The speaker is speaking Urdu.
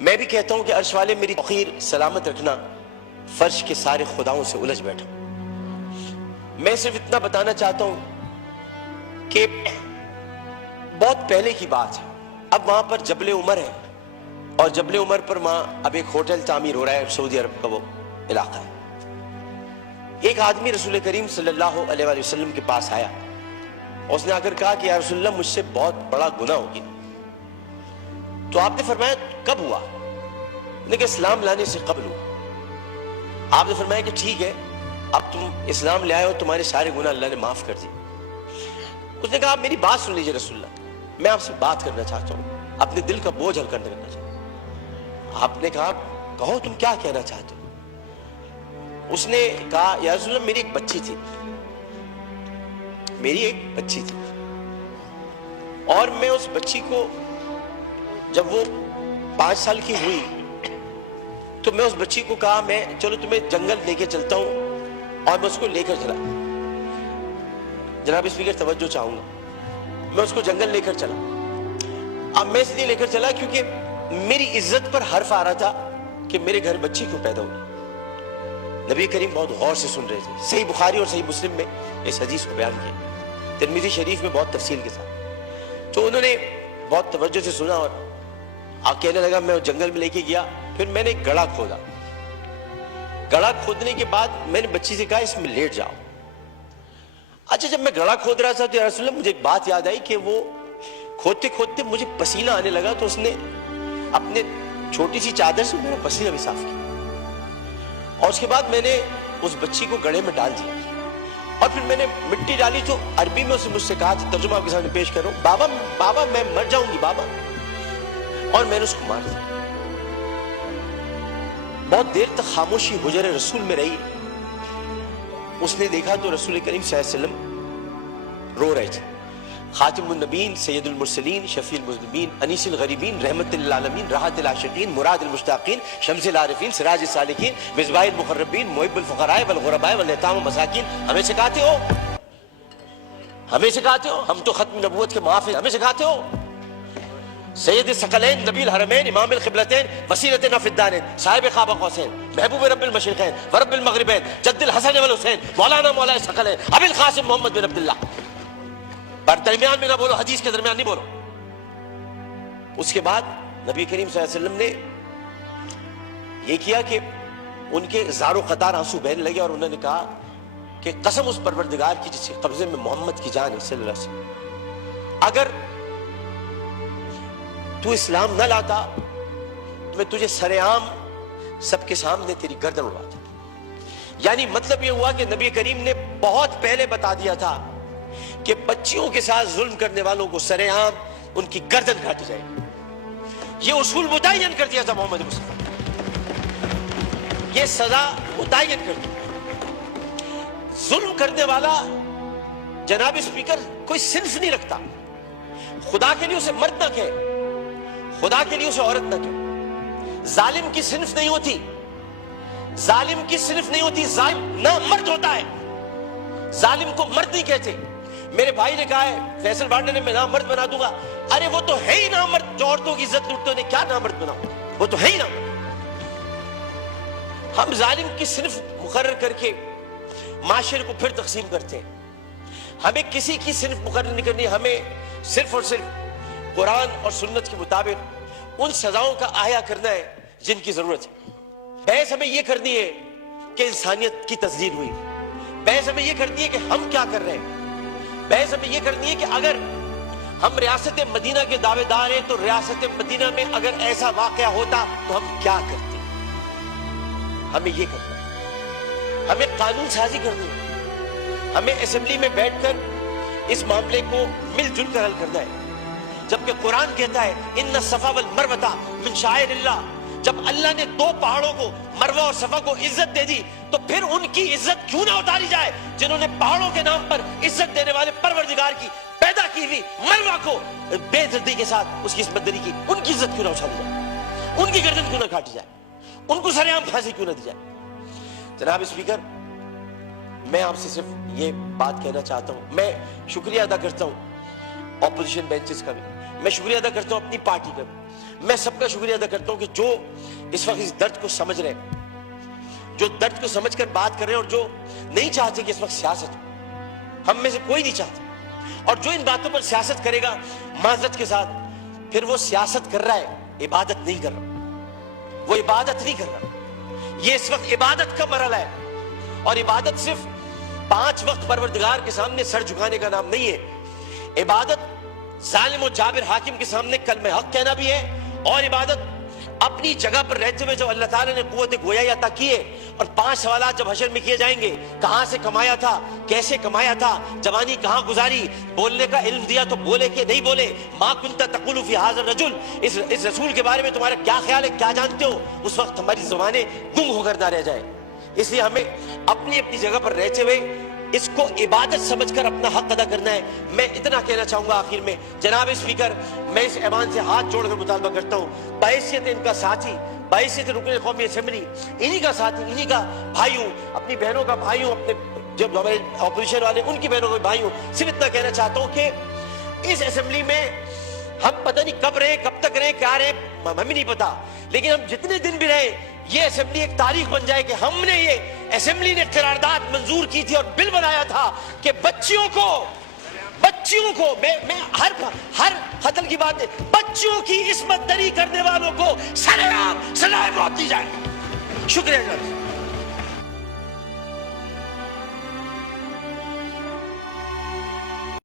میں بھی کہتا ہوں کہ عرش والے میری توقیر سلامت رکھنا، فرش کے سارے خداؤں سے الجھ بیٹھا۔ میں صرف اتنا بتانا چاہتا ہوں کہ بہت پہلے کی بات ہے، اب وہاں پر جبل عمر ہے، اور جبل عمر پر وہاں اب ایک ہوٹل تعمیر ہو رہا ہے، سعودی عرب کا وہ علاقہ ہے۔ ایک آدمی رسول کریم صلی اللہ علیہ وآلہ وسلم کے پاس آیا، اس نے آ کر کہا کہ یا رسول اللہ مجھ سے بہت بڑا گناہ ہو گیا۔ تو آپ نے فرمایا کب ہوا؟ نے کہا اسلام لانے سے قبل ہوا۔ آپ نے فرمایا کہ ٹھیک ہے، اب تم اسلام لے آئے ہو، تمہارے سارے گناہ اللہ نے معاف کر دیے۔ اس نے کہا آپ میری بات سن لیجئے رسول اللہ، میں آپ سے بات کرنا چاہتا ہوں، اپنے دل کا بوجھ ہلکا کرنا چاہتا ہوں۔ آپ نے کہا کہو تم کیا کہنا چاہتے ہو؟ اس نے کہا یا رسول اللہ میری ایک بچی تھی، اور میں اس بچی کو جب وہ 5 سال کی ہوئی تو میں اس بچی کو کہا میں چلو تمہیں جنگل لے کے چلتا ہوں، اور میں اس کو لے کر چلا۔ جناب اسپیکر توجہ چاہوں گا، میں اس کو جنگل لے کر چلا۔ اب میں اس لیے لے کر چلا کیونکہ میری عزت پر حرف آ رہا تھا کہ میرے گھر بچی کیوں پیدا ہوئی۔ نبی کریم بہت غور سے سن رہے تھے، صحیح بخاری اور صحیح مسلم میں اس حدیث کو بیان کیا، ترمذی شریف میں بہت تفصیل کے ساتھ۔ تو انہوں نے بہت توجہ سے سنا، اور آپ کہنے لگا میں جنگل میں لے کے گیا، پھر میں نے ایک گڑھا کھودا۔ گڑھا کھودنے کے بعد میں نے بچی سے کہا اس میں لیٹ جاؤ۔ اچھا جب میں گڑھا کھود رہا تھا تو یا رسول اللہ مجھے ایک بات یاد آئی کہ وہ کھودتے کھودتے مجھے پسینہ آنے لگا، تو اس نے اپنے چھوٹی سی چادر سے میرا پسینہ بھی صاف کیا، اور اس کے بعد میں نے اس بچی کو گڑھے میں ڈال دیا، اور پھر میں نے مٹی ڈالی تو عربی میں اسے مجھ سے کہا، ترجمہ آپ کے سامنے پیش کر رہا ہوں، بابا بابا میں مر جاؤں گی بابا، اور میں نے اس کو مار دیا۔ بہت دیر تک خاموشی حجر رسول میں رہی۔ اس نے دیکھا تو رسول کریم صلی اللہ علیہ وسلم رو رہے تھے۔ خاتم النبیین، سید المرسلین، شفیع المذنبین، انیس الغریبین، رحمت للعالمین، راحت العاشقین، مراد المشتاقین، شمس العارفین، سراج السالکین، مصباح المقربین، محب الفقراء والغرباء والیتام والمساکین، ہمیں سکھاتے ہو، ہم تو ختم نبوت کے محافظ، ہمیں سکھاتے ہو۔ سید الثقلین، نبی الحرمین، امام القبلتین، وسیلتنا فی الدارین، صاحب قاب قوسین، محبوب رب المشرقین ورب المغربین، جد الحسن والحسین، مولانا مولا الثقلین، ابی القاسم محمد بن عبداللہ۔ پر درمیان میں نہ بولو، حدیث کے درمیان نہیں بولو۔ اس کے بعد نبی کریم صلی اللہ علیہ وسلم نے یہ کیا کہ ان کے زار و قطار آنسو بہنے لگے، اور انہوں نے کہا کہ قسم اس پروردگار کی جس کے قبضے میں محمد کی جان ہے صلی اللہ علیہ وسلم، اگر تو اسلام نہ لاتا تو میں تجھے سر عام سب کے سامنے تیری گردن اڑاتا۔ یعنی مطلب یہ ہوا کہ نبی کریم نے بہت پہلے بتا دیا تھا کہ بچیوں کے ساتھ ظلم کرنے والوں کو سر عام ان کی گردن کاٹی جائے گی۔ یہ اصول متعین کر دیا تھا محمد مصطفیٰ، یہ سزا متعین کر دی۔ ظلم کرنے والا جناب اسپیکر کوئی صنف نہیں رکھتا، خدا کے لیے اسے مرد نہ کہے، خدا کے لیے اسے عورت نہ کہے۔ ظالم کی صنف نہیں ہوتی، ظالم کی صنف نہیں ہوتی، ظالم نہ مرد ہوتا ہے، ظالم کو مرد نہیں کہتے۔ میرے بھائی نے کہا ہے فیصل بانڈے نے میں نامرد بنا دوں گا، ارے وہ تو ہے ہی نامرد، جو عورتوں کی عزت لوٹتے انہیں کیا نامرد بناؤ، وہ تو ہے ہی نامرد۔ ہم ظالم کی صنف مقرر کر کے معاشرے کو پھر تقسیم کرتے ہیں۔ ہمیں کسی کی صنف مقرر نہیں کرنی، ہمیں صرف اور صرف قرآن اور سنت کے مطابق ان سزاؤں کا احیا کرنا ہے جن کی ضرورت ہے۔ بحث ہمیں یہ کرنی ہے کہ انسانیت کی تزلیل ہوئی، بحث ہمیں یہ کرنی ہے کہ ہم کیا کر رہے ہیں، بحث ہمیں یہ کرنی ہے کہ اگر ہم ریاست مدینہ کے دعوے دار ہیں تو ریاست مدینہ میں اگر ایسا واقعہ ہوتا تو ہم کیا کرتے۔ ہمیں یہ کرنا ہے، ہمیں قانون سازی کرنی ہے، ہمیں اسمبلی میں بیٹھ کر اس معاملے کو مل جل کر حل کرنا ہے۔ جبکہ قرآن کہتا ہے ان الصفا والمروہ من شعائر اللہ، جب اللہ نے 2 پہاڑوں کو مروہ اور صفا کو عزت دے دی تو پھر ان کی عزت کیوں نہ اتاری جائے، جنہوں نے پہاڑوں کے نام پر عزت دینے والے پروردگار کی پیدا کی ہوئی مروہ کو بے عزتی کے ساتھ اس کی عصمت دری کی، ان کی عزت کیوں نہ اچھالی جائے، ان کی گردن کیوں نہ کاٹی جائے، ان کو سر عام پھانسی کیوں نہ دی جائے۔ جناب اسپیکر، میں آپ سے صرف یہ بات کہنا چاہتا ہوں، میں شکریہ ادا کرتا ہوں اپوزیشن بینچز کا بھی، میں شکریہ ادا کرتا ہوں اپنی پارٹی کا بھی، میں سب کا شکریہ ادا کرتا ہوں کہ جو اس وقت اس درد کو سمجھ رہے ہیں, جو درد کو سمجھ کر بات کر رہے ہیں, اور جو نہیں چاہتے کہ اس وقت سیاست ہو. ہم میں سے کوئی نہیں چاہتا, اور جو ان باتوں پر سیاست کرے گا معذرت کے ساتھ, پھر وہ سیاست کر رہا ہے, عبادت نہیں کر رہا. وہ عبادت نہیں کر رہا. یہ اس وقت عبادت کا مرحلہ ہے, اور عبادت صرف 5 وقت پروردگار کے سامنے سر جھکانے کا نام نہیں ہے. عبادت ظالم و جابر حاکم کے سامنے کلمہ حق کہنا بھی ہے, اور عبادت اپنی جگہ پر رہتے ہوئے جب اللہ تعالیٰ نے قوت گویائی عطا کی ہے, اور 5 سوالات جب حشر میں کیے جائیں گے, کہاں سے کمایا تھا, کیسے کمایا تھا, جوانی کہاں گزاری, بولنے کا علم دیا تو بولے کہ نہیں بولے, ما کنت تقول فی ھذا الرجل, اس رسول کے بارے میں تمہارا کیا خیال ہے, کیا جانتے ہو, اس وقت ہماری زبانیں گم ہو کر نہ رہ جائے. اس لیے ہمیں اپنی اپنی جگہ پر رہتے ہوئے اس کو عبادت سمجھ کر اپنا حق ادا کرنا ہے. میں اتنا کہنا چاہوں گا آخر میں, جناب اسپیکر, میں اس ایوان سے ہاتھ جوڑ کر مطالبہ کرتا ہوں, بحیثیت ان کا ساتھی, بحیثیت رکن قومی اسمبلی, انہی کا ساتھی, انہی کا بھائی ہوں, اپنی بہنوں کا بھائی ہوں, اپنے جو ہمارے اپوزیشن والے ان کی بہنوں کا بھائی ہوں, صرف اتنا کہنا چاہتا ہوں کہ اس اسمبلی میں ہم پتہ نہیں کب رہے, کب تک رہے, کیا رہے, ہمیں نہیں پتا, لیکن ہم جتنے دن بھی رہے, یہ اسمبلی ایک تاریخ بن جائے کہ ہم نے, یہ اسمبلی نے قرارداد منظور کی تھی اور بل بنایا تھا کہ بچیوں کو میں ہر قتل کی بات ہے, بچیوں کی عصمت دری کرنے والوں کو سزائے موت دی جائے. شکریہ جناب.